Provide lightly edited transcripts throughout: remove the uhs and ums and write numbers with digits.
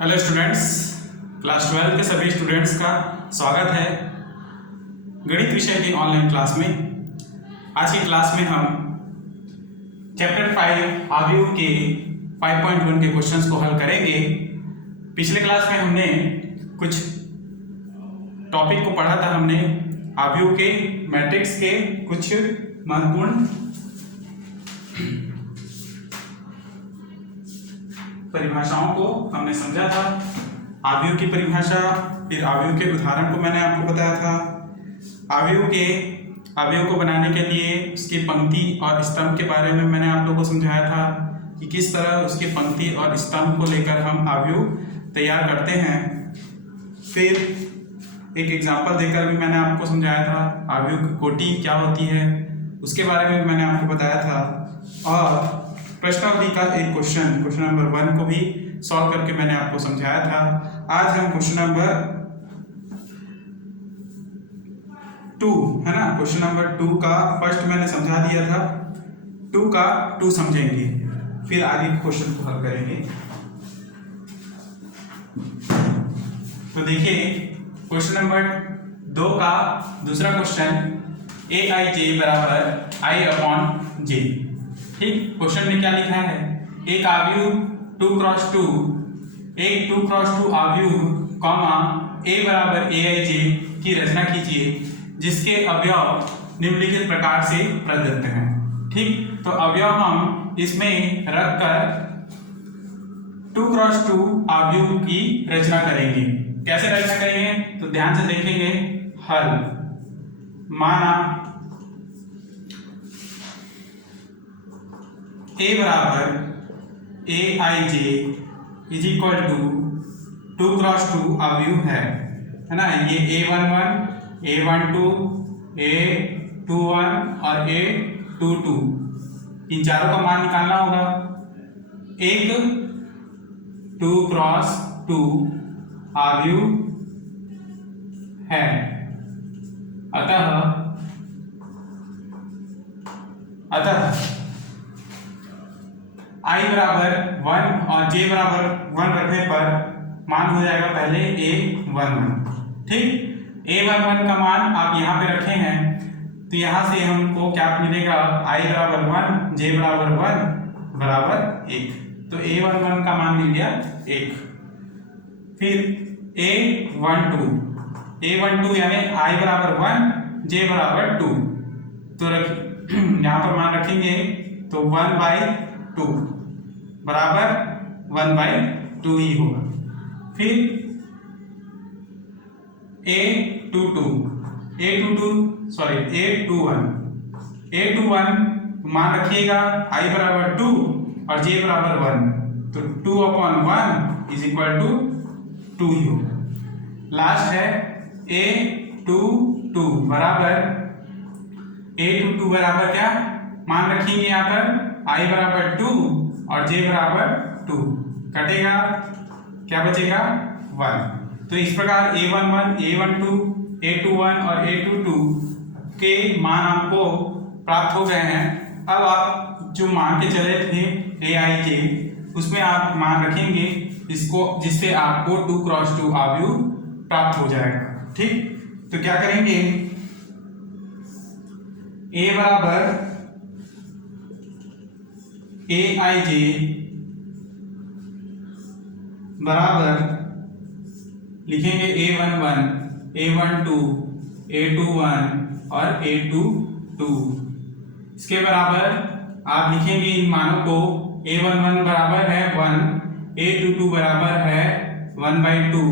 Hello students, class 12 के सभी students का स्वागत है गणित विषय की ऑनलाइन क्लास में। आज की क्लास में हम चैप्टर 5 आव्यूह के 5.1 के क्वेश्चंस को हल करेंगे। पिछले क्लास में हमने कुछ टॉपिक को पढ़ा था। हमने आव्यूह के मैट्रिक्स के कुछ महत्वपूर्ण परिभाषाओं को हमने समझा था। आव्यूह की परिभाषा, फिर आव्यूह के उदाहरण को मैंने आपको बताया था। आव्यूह को बनाने के लिए उसकी पंक्ति और स्तंभ के बारे में मैंने आप लोगों को समझाया था कि किस तरह उसकी पंक्ति और स्तंभ को लेकर हम आव्यूह तैयार करते हैं। फिर एक एग्जाम्पल देकर भी मैंने आपको समझाया था आव्यूह की कोटि क्या होती है, उसके बारे में मैंने आपको बताया था। और प्रश्नावली का एक क्वेश्चन नंबर 1 को भी सॉल्व करके मैंने आपको समझाया था। आज हम क्वेश्चन नंबर 2 है ना, क्वेश्चन नंबर 2 का फर्स्ट मैंने समझा दिया था, 2 का 2 समझेंगे, फिर आगे क्वेश्चन को हल करेंगे। तो देखिए क्वेश्चन नंबर 2 का दूसरा क्वेश्चन aij बराबर i/j। ठीक, क्वेश्चन में क्या लिखा है, एक आव्यूह 2x2 आव्यूह कॉमा a बराबर aij की रचना कीजिए जिसके अवयव निम्नलिखित प्रकार से प्रदत्त हैं। ठीक, तो अवयव हम इसमें रखकर 2x2 आव्यूह की रचना करेंगे। कैसे रचना करेंगे तो ध्यान से देखेंगे। हल माना a बराबर aij is equal to 2x2 आव्यूह है ना। ये a11, a12, a21 और a22 इन चारों का मान निकालना होगा। एक 2x2 आव्यूह है, अतः i बराबर 1 और j बराबर 1 रखने पर मान हो जाएगा पहले a11। ठीक, a11 का मान आप यहाँ पे रखे हैं तो यहाँ से हमको क्या मिलेगा, i बराबर 1, j बराबर 1 बराबर 1। तो a11 का मान मिल गया 1। फिर a12 यानी i बराबर 1, j बराबर 2। तो यहाँ पर मान रखेंगे तो 1/2 बराबर 1/2 ही होगा। फिर a21 मान रखिएगा i बराबर 2 और j बराबर 1, तो 2/1 इज इक्वल टू 2 ही होगा। लास्ट है a22 बराबर क्या मान रखेंगे यहाँ पर i बराबर 2 और j बराबर 2, कटेगा क्या बचेगा 1। तो इस प्रकार a11, a12, a21 और a22 के मान आपको प्राप्त हो गए हैं। अब आप जो मान के चले थे aij उसमें आप मान रखेंगे इसको, जिससे आपको 2x2 आव्यूह प्राप्त हो जाएगा। ठीक, तो क्या करेंगे, a बराबर aij बराबर लिखेंगे a11, a12, a21 और a22। इसके बराबर आप लिखेंगे इन मानों को, a11 बराबर है 1, a22 बराबर है 1/2,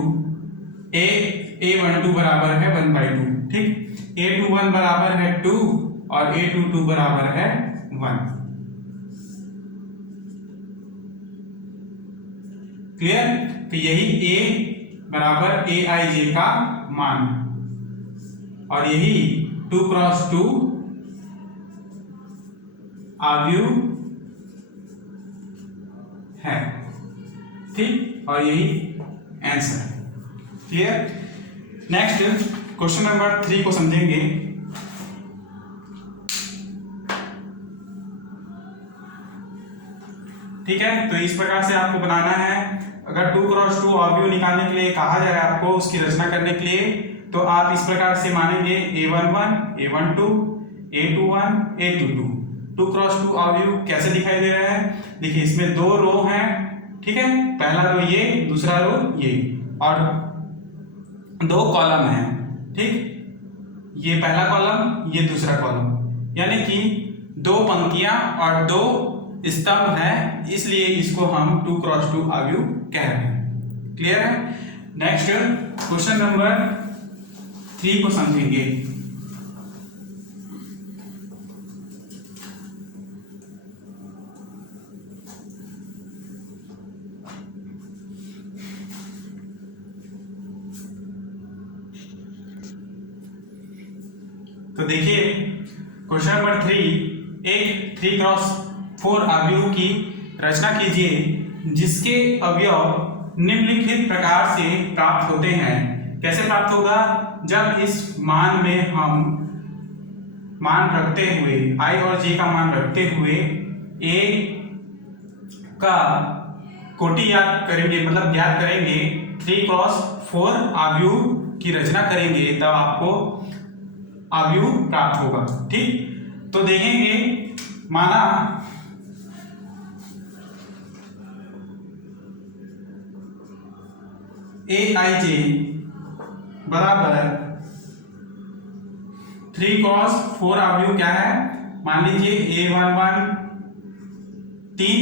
a12 बराबर है 1/2। ठीक, a21 बराबर है 2 और a22 बराबर है 1। क्लियर, तो यही a बराबर aij का मान और यही 2x2 आव्यूह है। ठीक, और यही आंसर है। क्लियर, नेक्स्ट क्वेश्चन नंबर 3 को समझेंगे। ठीक है, तो इस प्रकार से आपको बनाना है अगर 2x2 अवयव निकालने के लिए कहा जाए आपको उसकी रचना करने के लिए, तो आप इस प्रकार से मानेंगे a11 a12 a21 a22। 2x2 अवयव कैसे दिखाई दे रहा है, देखिए इसमें दो रो हैं, ठीक है, पहला रो ये, दूसरा रो ये, और दो कॉलम है, ठीक, ये पहला कॉलम ये दूसरा कॉलम, यानी कि दो पंक्तियां और दो स्तंभ है, इसलिए इसको हम 2x2 अवयव कह रहे हैं। क्लियर है। नेक्स्ट क्वेश्चन नंबर 3 को समझेंगे। तो देखिए क्वेश्चन नंबर 3, एक 3x4 अवयव की रचना कीजिए जिसके अवयव निम्नलिखित प्रकार से प्राप्त होते हैं। कैसे प्राप्त होगा, जब इस मान में हम मान रखते हुए i और j का मान रखते हुए a का कोटि याद करेंगे, मतलब ज्ञात करेंगे, 3x4 अवयव की रचना करेंगे, तब आपको अवयव प्राप्त होगा। ठीक, तो देखेंगे, माना aij बराबर 3x4 अवयव क्या है, मान लीजिए a11 3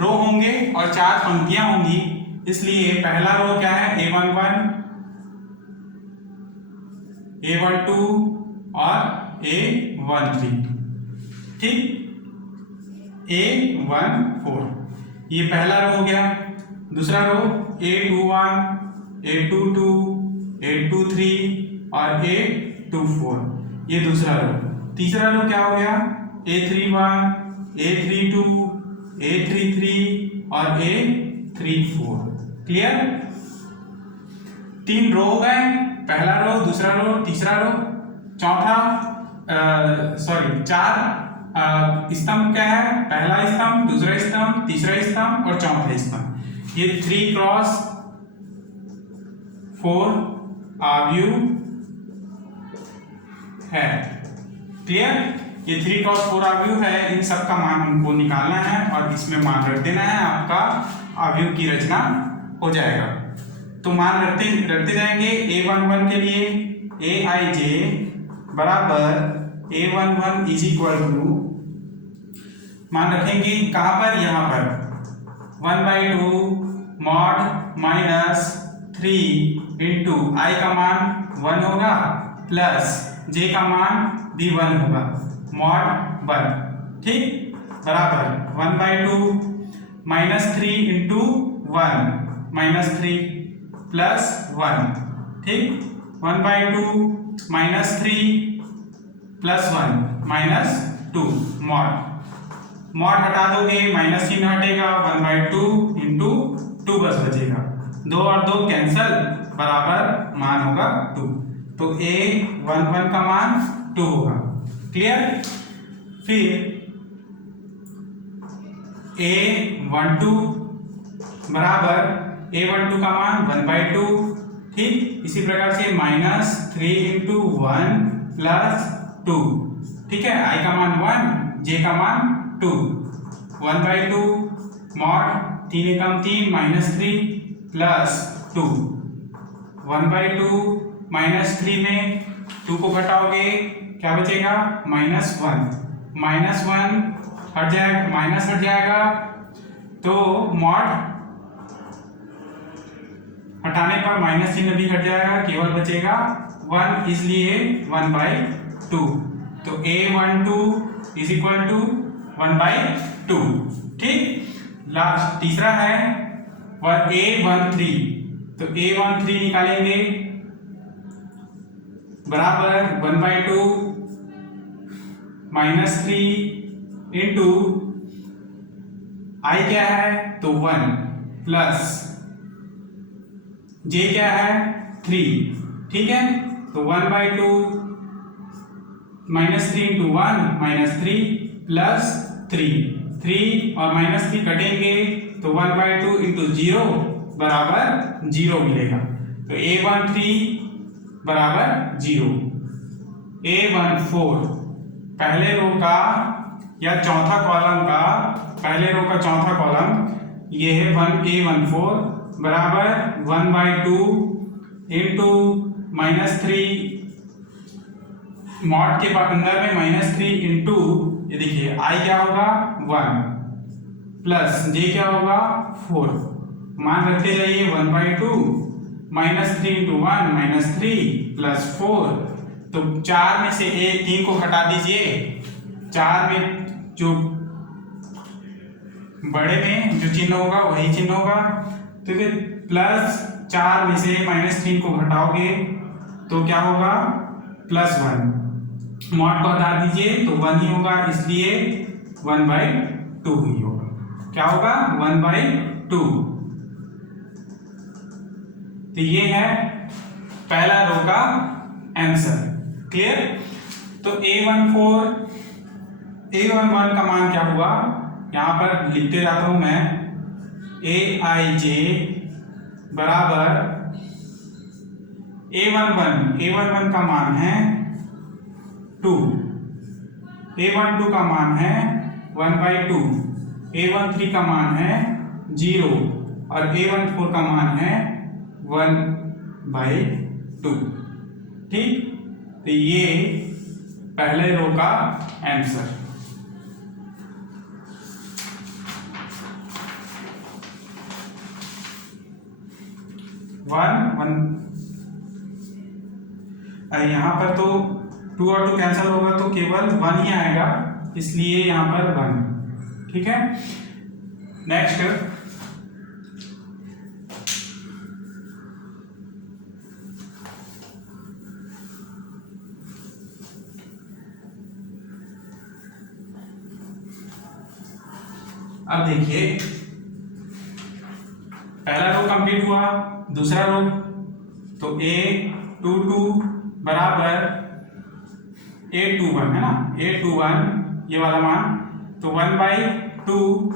रो होंगे और 4 पंक्तियां होंगी, इसलिए पहला रो क्या है a11 a12 और a13, ठीक, a14 ये पहला रो हो गया। दूसरा रो a21 a22 a23 और a24 ये दूसरा रो। तीसरा रो क्या हो गया, a31 a32 a33 और a34। क्लियर, 3 रो हो गए, पहला रो, दूसरा रो, तीसरा रो, चौथा 4 स्तंभ क्या है, पहला स्तंभ, दूसरा स्तंभ, तीसरा स्तंभ और चौथा स्तंभ। ये 3x4 अवयव है। क्लियर, ये 3x4 अवयव है, इन सब का मान हमको निकालना है और इसमें मान रख देना है, आपका अवयव की रचना हो जाएगा। तो मान रखते जाएंगे। a11 के लिए aij बराबर a11 इज इक्वल टू, मान रखेंगे कहां पर, यहां पर 1/2 मॉड माइनस 3 इंटू i का मान 1 होगा प्लस j का मान भी 1 होगा, मॉड 1, ठीक, बराबर 1/2 माइनस 3 इंटू 1 माइनस 3 प्लस 1, ठीक, 1/2 माइनस 3 प्लस 1 माइनस 2, मॉड हटा दोगे माइनस चिन्ह हटेगा, 1/2 इंटू 2 बस बचेगा, 2 और 2 कैंसल, बराबर मान होगा 2, तो a11 का मान 2 होगा। क्लियर, फिर a12 बराबर a12 का मान 1/2, ठीक, इसी प्रकार से माइनस 3 इंटू 1 प्लस 2, ठीक है, i का मान 1 j का मान 2, 1/2 मॉड 3 एकम 3 माइनस 3 प्लस 2, 1/2 माइनस 3 में 2 को घटाओगे क्या बचेगा, -1, -1 हट जाएगा, माइनस हट जाएगा, तो मॉड हटाने पर माइनस चिन्ह भी हट जाएगा, केवल बचेगा 1, इसलिए 1/2, तो a12 इज इक्वल टू 1/2, ठीक। लास्ट तीसरा है वह a13, तो a13 निकालेंगे बराबर 1/2 माइनस 3 इंटू i क्या है तो 1 प्लस j क्या है 3, ठीक है, तो 1/2 माइनस 3 इंटू 1 माइनस 3 प्लस 3 और माइनस 3 कटेंगे तो 1/2 इंटू 0 बराबर 0 मिलेगा। तो A13 बराबर 0, A14 पहले रो का या चौथा कॉलम का, पहले रो का चौथा कॉलम ये है A14 बराबर 1/2 इंटू -3 मॉड के अंदर में -3 इंटू ये देखिए I क्या होगा 1 प्लस J क्या होगा 4, मान रखते जाइए 1/2 -3 इंटू 1 -3 प्लस 4, तो 4 में से 3 को हटा दीजिए, 4 में जो बड़े में जो चिन्ह होगा वही चिन्ह होगा, तो फिर प्लस 4 में से -3 को घटाओगे तो क्या होगा +1, मॉड को हटा दीजिए तो 1 ही होगा, इसलिए 1/2 ही होगा। क्या होगा 1/2। तो ये है पहला रो का आंसर। क्लियर। तो A11 का मान क्या हुआ, यहां पर लिखते जाता हूं मैं, Aij बराबर A11 का मान है 2, A12 का मान है 1/2, A13 का मान है 0 और A14 का मान है 1/2। ठीक, तो ये पहले रो का आंसर। अरे यहाँ पर तो 2 और 2 कैंसिल होगा तो केवल 1 ही आएगा, इसलिए यहाँ पर 1। ठीक है। नेक्स्ट, अब देखिए पहला रो कंप्लीट हुआ, दूसरा रो, तो A22 बराबर A21 है ना, A21 ये वाला मान, तो 1/2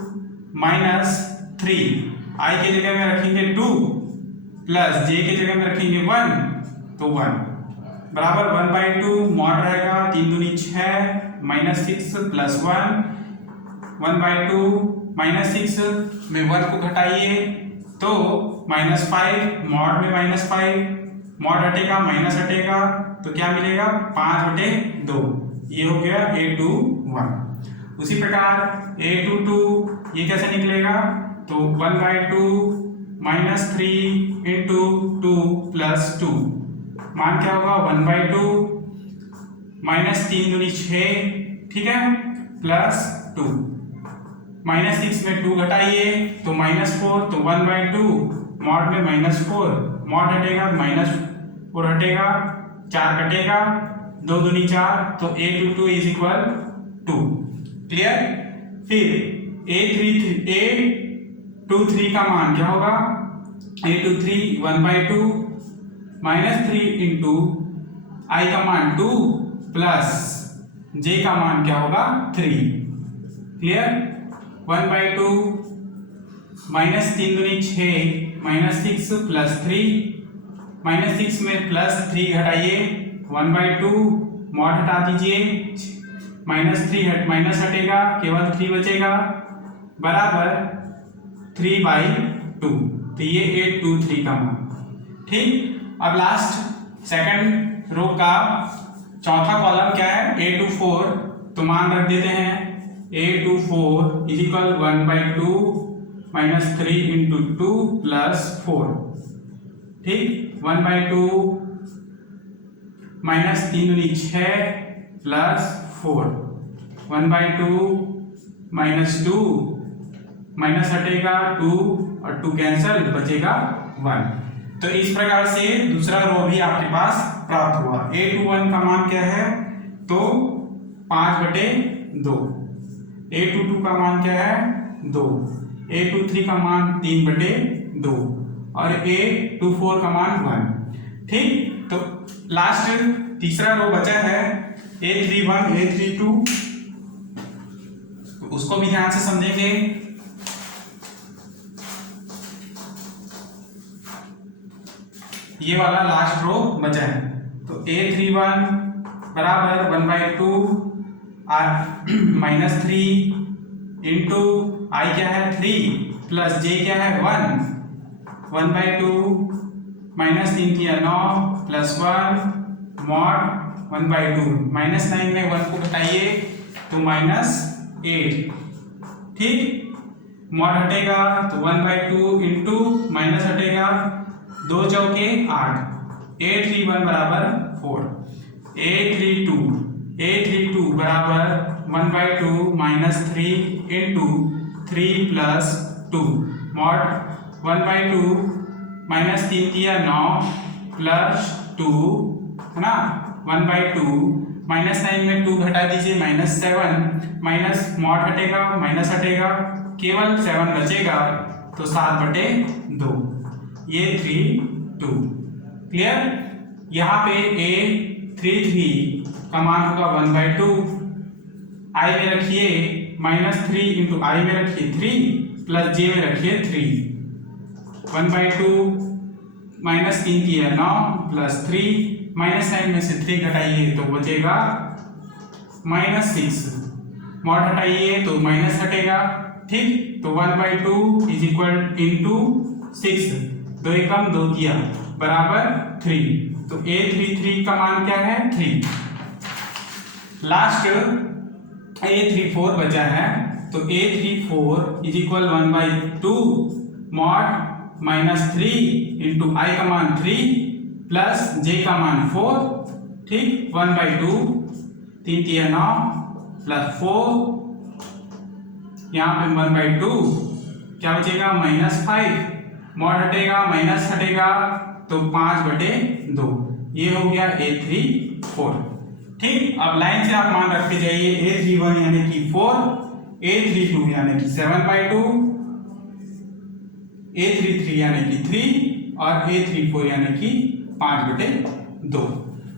-3 I के जगह में रखेंगे 2 प्लस J के जगह में रखेंगे 1, तो 1 बराबर 1/2, मॉड रहेगा 3 दूनी 6 -6 प्लस 1, 1/2 -6 में 1 को घटाइए तो -5, मॉड में -5, मॉड हटेगा माइनस हटेगा तो क्या मिलेगा 5/2, ये हो गया A21। उसी प्रकार A22 ये कैसे निकलेगा, तो 1/2 -3 इंटू 2 प्लस 2, मान क्या होगा 1/2 -3 दूनी 6, ठीक है, प्लस 2, -6 में 2 घटाइए तो -4, तो 1/2 मॉड में -4, मॉड हटेगा -4 हटेगा, 4 कटेगा, 2 दूनी 4, तो A22 इज इक्वल 2। क्लियर। फिर A23 का मान क्या होगा, A23 1/2 -3 इंटू I का मान 2 प्लस J का मान क्या होगा 3। क्लियर। 1/2 -3 दूनी 6 -6 प्लस 3, -6 में प्लस 3 घटाइए 1/2, मॉड हटा दीजिए, माइनस हटेगा केवल 3 बचेगा, बराबर 3/2, तो ये 823 का मान। ठीक। अब लास्ट सेकंड रो का चौथा कॉलम क्या है, A24, तो मान रख देते हैं A24 is equal 1/2 -3 into 2 plus 4। ठीक, 1/2 -3 दूनी 6 प्लस 4, 1/2 -2 माइनस हटेगा 2 और 2 कैंसल, बचेगा 1। तो इस प्रकार से दूसरा रो भी आपके पास प्राप्त हुआ। A21 का मान क्या है, तो 5/2, A22 का मान क्या है 2, A23 का मान 3/2 और A24 का मान 1। ठीक, तो लास्ट तीसरा रो बचा है A31 A32, तो उसको भी ध्यान से समझेंगे। ये वाला लास्ट रो बचा है। तो A31 बराबर 1/2 -3 इंटू आई क्या है 3 प्लस जे क्या है 1 1/2 -3 प्लस 1 मॉड 1/2 -9 में 1 को घटाइए तो -8 ठीक। मॉड हटेगा तो 1/2 इंटू माइनस हटेगा 2 चौके 8 A31 बराबर 4 A32 बराबर 1/2 -3 इंटू 3 प्लस 2 मॉड 1/2 -3 प्लस 2 है ना 1/2 -9 में 2 घटा दीजिए -7 माइनस मॉड हटेगा माइनस हटेगा केवल 7 बचेगा तो 7/2 ये 3 2 क्लियर। यहाँ पे A33 का मान होगा 1/2 आई में रखिए -3 इंटू आई में रखिए 3 प्लस जे में रखिए 3 1/2 -3 प्लस 3 -9 में से 3 घटाइए तो बचेगा -6 मॉड हटाइए तो माइनस हटेगा ठीक। तो 1/2 इज इक्वल इंटू 6 2 एकम 2 किया बराबर 3। तो A33 का मान क्या है 3। लास्ट A34 बचा है तो A34 is equal 1/2 mod -3 into I का मान 3 प्लस जे का मान 4 ठीक 1/2 3 9 प्लस 4 यहाँ पे 1/2 क्या बचेगा -5 मॉड हटेगा माइनस हटेगा तो 5/2 ये हो गया A34 ठीक। अब लाइन से आप मान रखते जाइए A31 यानी कि 4 A32 यानी कि 7/2 A33 यानी कि 3 और A34 यानी कि 5/2।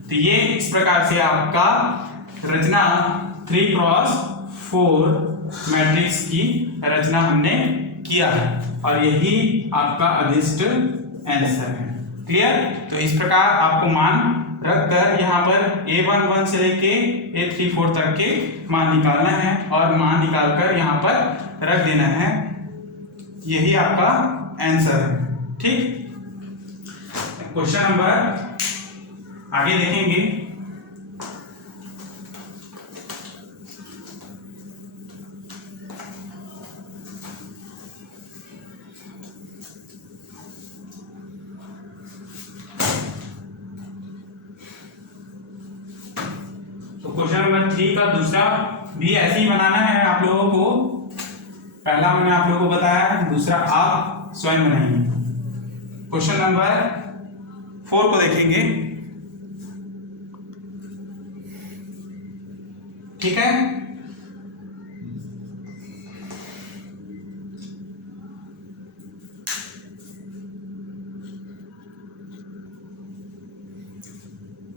तो ये इस प्रकार से आपका रचना 3x4 मैट्रिक्स की रचना हमने किया है और यही आपका अभिष्ट आंसर है। क्लियर। तो इस प्रकार आपको मान रखकर यहाँ पर A11 से लेके A34 तक के मान निकालना है और मान निकालकर यहाँ पर रख देना है। यही आपका आंसर है ठीक। क्वेश्चन नंबर आगे देखेंगे। क्वेश्चन नंबर 3 का दूसरा भी ऐसे ही बनाना है आप लोगों को। पहला मैंने आप लोगों को बताया, दूसरा आप स्वयं बनाइए। क्वेश्चन नंबर 4 को देखेंगे ठीक है।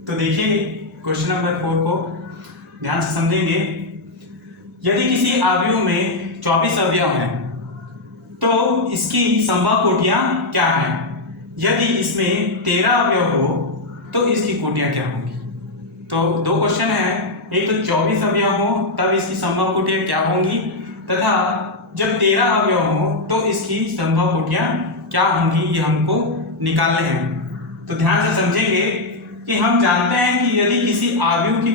तो देखिए क्वेश्चन नंबर 4 को ध्यान से समझेंगे। यदि किसी अवयव में 24 अवयव हैं तो इसकी संभव कोटियां क्या हैं? यदि इसमें 13 अवयव हो तो इसकी कोटियां क्या होंगी? तो दो क्वेश्चन है, एक तो 24 अवयव हो तब इसकी संभव कोटियां क्या होंगी, तथा जब 13 अवयव हो तो इसकी संभव कोटियां क्या होंगी, ये हमको निकालने हैं। तो ध्यान से समझेंगे कि हम जानते हैं कि यदि किसी अवयव की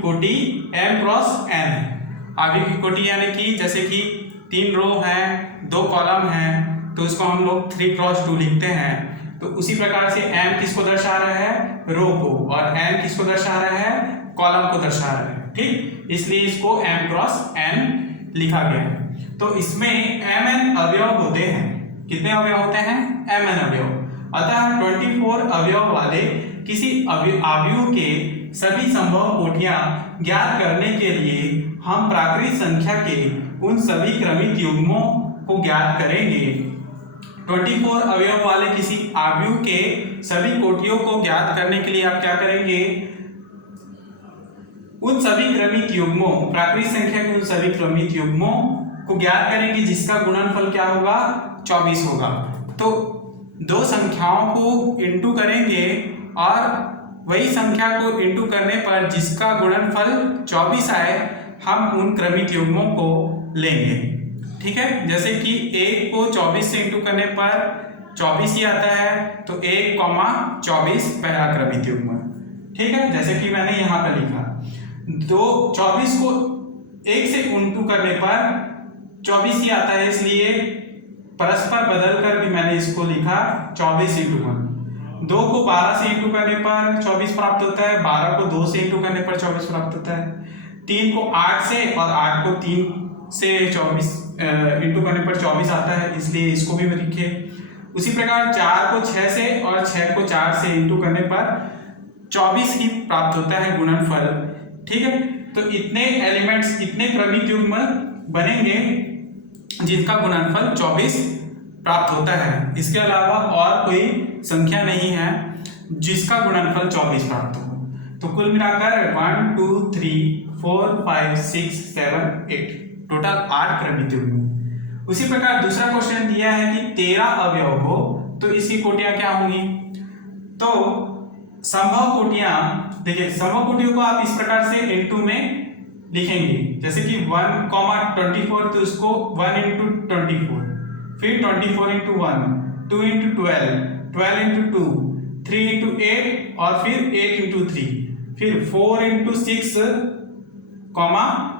कोटि m क्रॉस n है। अवयव की कोटि यानी कि जैसे कि 3 रो है 2 कॉलम है तो उसको हम लोग 3x2 लिखते हैं। तो उसी प्रकार से m किसको दर्शा रहा है, रो को, और n किसको दर्शा रहा है, कॉलम को दर्शा रहा है ठीक। इसलिए इसको m क्रॉस n लिखा गया है। तो इसमें mn अवयव होते हैं। कितने अवयव होते हैं, mn अवयव। अतः 24 अवयव वाले किसी अवयव के सभी संभव कोटियां ज्ञात करने के लिए हम प्राकृत संख्या के उन सभी क्रमिक युग्मों को ज्ञात करेंगे। 24 अवयव वाले किसी अवयव के सभी कोटियों को ज्ञात करने के लिए आप क्या करेंगे, उन सभी क्रमिक युग्मों, प्राकृत संख्या के उन सभी क्रमिक युग्मों को ज्ञात करेंगे जिसका गुणनफल क्या होगा, 24 होगा। तो दो संख्याओं को इंटू करेंगे और वही संख्या को इंटू करने पर जिसका गुणनफल 24 आए हम उन क्रमिक युग्मों को लेंगे। ठीक है, जैसे कि 1 को 24 से इंटू करने पर 24 ही आता है, तो 1,24 पहला क्रमिक युग्म। ठीक है, जैसे कि मैंने यहाँ पर लिखा 24 को 1 से इंटू करने पर 24 ही आता है, इसलिए परस्पर बदल कर भी मैंने इसको लिखा 24 इंटू 1। 2 को 12 से इंटू करने पर 24 प्राप्त होता है, 12 को 2 से इंटू करने पर 24 प्राप्त होता है, 3 को 8 से और 8 को 3 से 24 इंटू करने पर 24 आता है, इसलिए इसको भी लिखे। उसी प्रकार 4 को 6 से और 6 को 4 से इंटू करने पर 24 ही प्राप्त होता है गुणनफल। ठीक है, तो इतने एलिमेंट्स, इतने क्रमिक युग्म बनेंगे जिनका गुणनफल 24 प्राप्त होता है। इसके अलावा और कोई संख्या नहीं है जिसका गुणनफल 24 प्राप्त हो। तो कुल मिलाकर 1 2 3 4 5 6 7 8 टोटल 8 क्रमिक युग्म। उसी प्रकार दूसरा क्वेश्चन दिया है कि 13 अवयव हो तो इसकी कोटियां क्या होंगी। तो संभव कोटियां, देखिए संभव कोटियों को आप इस प्रकार से इनटू में लिखेंगे, जैसे कि 1,24 तो उसको 1 इंटू 24, फिर 24 इंटू 1, 2 इंटू 12, 12 इंटू 2, 3 इंटू 8 और फिर 8 इंटू 3, फिर 4 इंटू 6,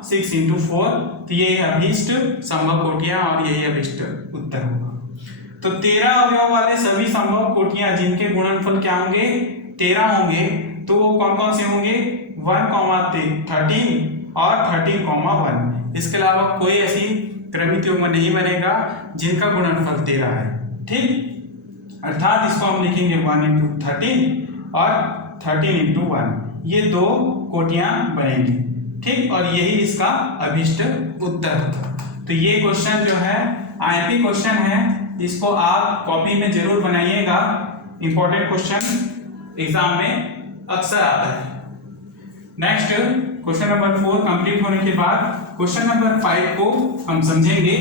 6 इंटू 4। तो ये अभीष्ट संभव कोटियां और यही अभीष्ट उत्तर होगा। तो 13 अवयव वाले सभी संभव कोटियां जिनके गुणनफल क्या होंगे 13 होंगे, तो वो कौन कौन से होंगे 1,13 और 13,1। इसके अलावा कोई ऐसी क्रमिक युग्म नहीं बनेगा जिनका गुणनफल 13 है। ठीक, अर्थात इसको हम लिखेंगे 1 इंटू 13 और 13 इंटू 1, ये दो कोटियां बनेंगी। ठीक, और यही इसका अभीष्ट उत्तर होगा। तो ये क्वेश्चन जो है आईएमपी क्वेश्चन है, इसको आप कॉपी में जरूर बनाइएगा, इंपॉर्टेंट क्वेश्चन एग्जाम में अक्सर आता है। नेक्स्ट क्वेश्चन नंबर 4 कंप्लीट होने के बाद क्वेश्चन नंबर 5 को हम समझेंगे।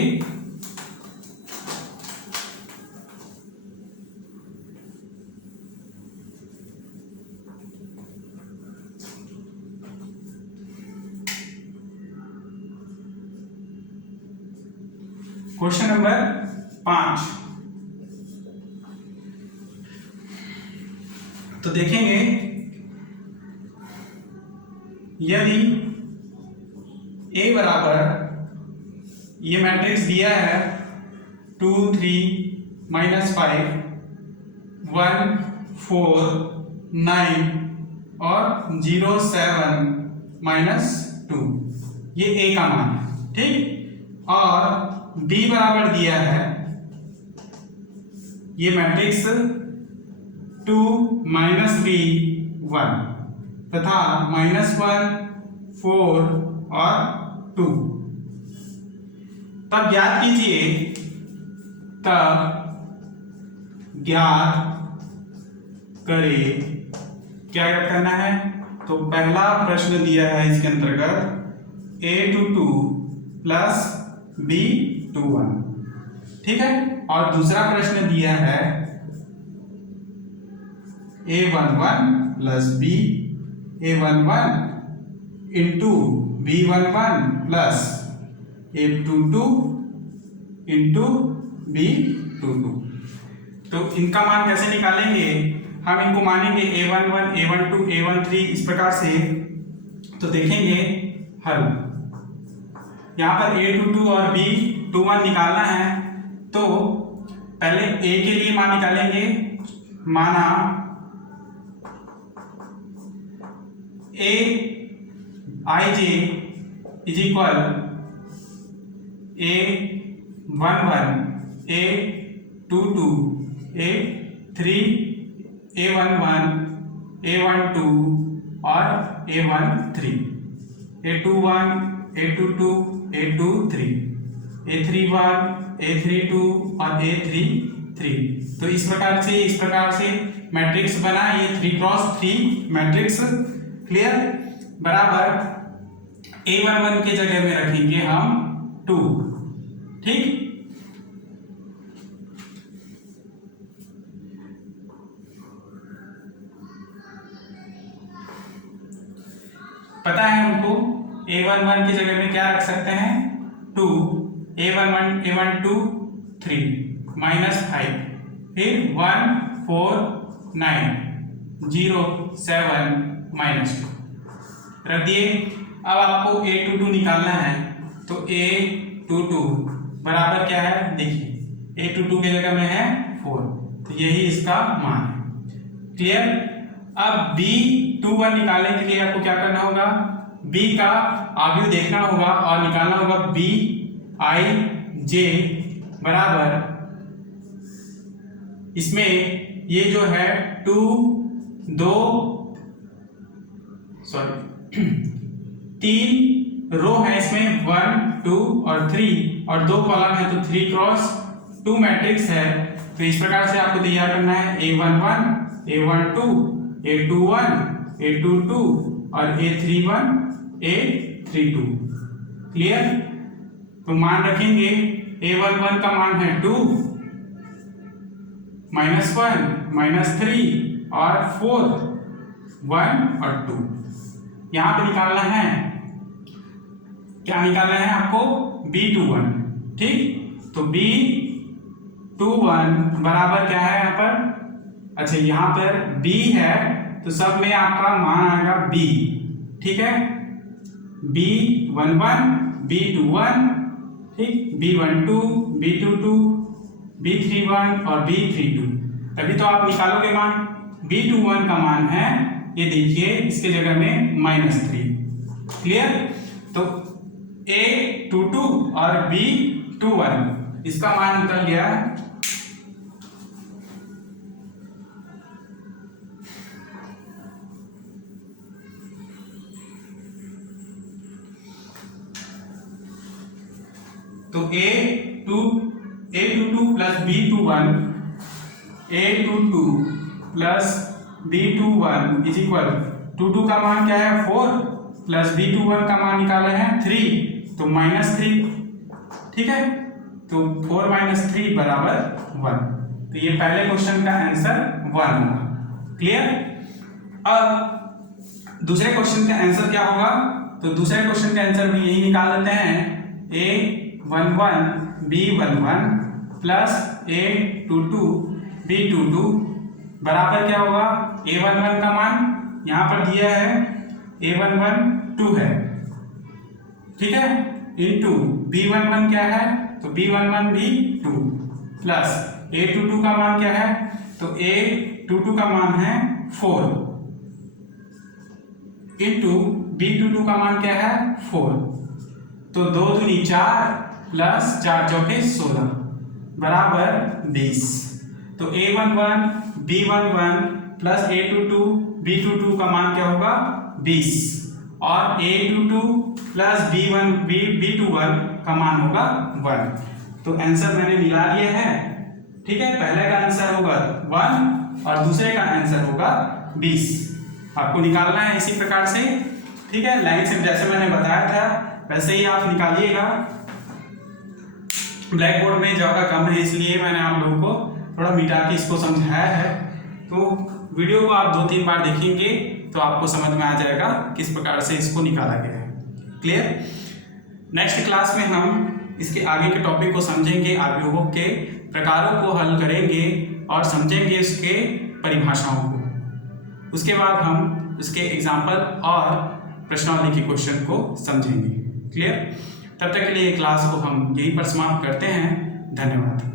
क्वेश्चन नंबर 5 तो देखेंगे, यदि A बराबर, ये मैट्रिक्स दिया है 2 3 -5 1 4 9 और 0 7 -2, ये A का मान है। ठीक, और B बराबर दिया है, ये मैट्रिक्स 2 -B 1 तथा -1 4 और 2। तब ज्ञात कीजिए, तब ज्ञात करें, क्या ज्ञात करना है। तो पहला प्रश्न दिया है इसके अंतर्गत A22 प्लस B21। ठीक है, और दूसरा प्रश्न दिया है A11 plus A11 into B11 plus A22 into B22। तो इनका मान कैसे निकालेंगे, हम इनको मानेंगे A11 A12 A13 इस प्रकार से। तो देखेंगे हल, यहाँ पर A22 और B21 निकालना है, तो पहले A के लिए मान निकालेंगे। माना A I j is equal A11 A22 A3 A11 A12 और A13, A21 A22 A23 A31 A32 और A33। तो इस प्रकार से मैट्रिक्स बना, ये 3x3 मैट्रिक्स। क्लियर, बराबर A11 के जगह में रखेंगे हम 2। ठीक, पता है हमको a11 की जगह में क्या रख सकते हैं 2, a11 a12 3 -5, फिर 1 4 9 0 7 -2 रख दिए। अब आपको a22 निकालना है तो a22 बराबर क्या है देखिए a22 की जगह में है 4, तो यही इसका मान है। क्लियर। अब b21 निकालने के लिए आपको क्या करना होगा, b का आव्यूह देखना होगा और निकालना होगा bij बराबर, इसमें ये जो है 3 रो है, इसमें 1 2 और 3 और 2 कॉलम है, तो 3 क्रॉस 2 मैट्रिक्स है। तो इस प्रकार से आपको तैयार करना है a11 a12 a21 a22 और a31 a32। क्लियर। तो मान रखेंगे a11 का मान है 2 -1 -3 और 4 1 और 2। यहां पे निकालना है, क्या निकालना है आपको b21। ठीक, तो b21 बराबर क्या है यहाँ पर, अच्छा यहाँ पर b है तो सब में आपका मान आएगा b। ठीक है, b11 b21, ठीक, b12 b22 b31 और b32। तभी तो आप निकालोगे मान। b21 का मान है ये देखिए इसके जगह में -3। क्लियर। तो a22 और b21 इसका मान निकल गया तो a22 plus b21 a22 plus b21 is equal 22 का मान क्या है 4 प्लस b21 का मान निकाले हैं 3 तो -3। ठीक है, तो 4 - 3 बराबर 1। तो ये पहले क्वेश्चन का आंसर 1 होगा। क्लियर। अब दूसरे क्वेश्चन का आंसर क्या होगा, तो दूसरे क्वेश्चन का आंसर भी यही निकाल लेते हैं a11 b11 plus a22 b22 बराबर क्या होगा, a11 का मान यहां पर दिया है a11 2 है, ठीक है, इंटू b11 क्या है, तो b11 भी 2 प्लस a22 का मान क्या है, तो a22 का मान है 4 इंटू b22 का मान क्या है 4, तो 2 दूनी 4 प्लस 4 चौके 16 बराबर 20। तो a11 b11 plus a22 b22 का मान क्या होगा 20 और a22 प्लस b21 का मान होगा 1। तो आंसर मैंने मिला लिया है। ठीक है, पहले का आंसर होगा 1 और दूसरे का आंसर होगा 20। आपको निकालना है इसी प्रकार से। ठीक है, लाइन से जैसे मैंने बताया था वैसे ही आप निकालिएगा। ब्लैक बोर्ड में जगह कम है इसलिए मैंने आप लोगों को थोड़ा मिटा के इसको समझाया है। तो वीडियो को आप 2-3 बार देखेंगे तो आपको समझ में आ जाएगा किस प्रकार से इसको निकाला गया है। क्लियर। नेक्स्ट क्लास में हम इसके आगे के टॉपिक को समझेंगे, अवयवों के प्रकारों को हल करेंगे और समझेंगे उसके परिभाषाओं को। उसके बाद हम उसके एग्जाम्पल और प्रश्नावली के क्वेश्चन को समझेंगे। क्लियर। तब तक के लिए क्लास को हम यहीं पर समाप्त करते हैं। धन्यवाद।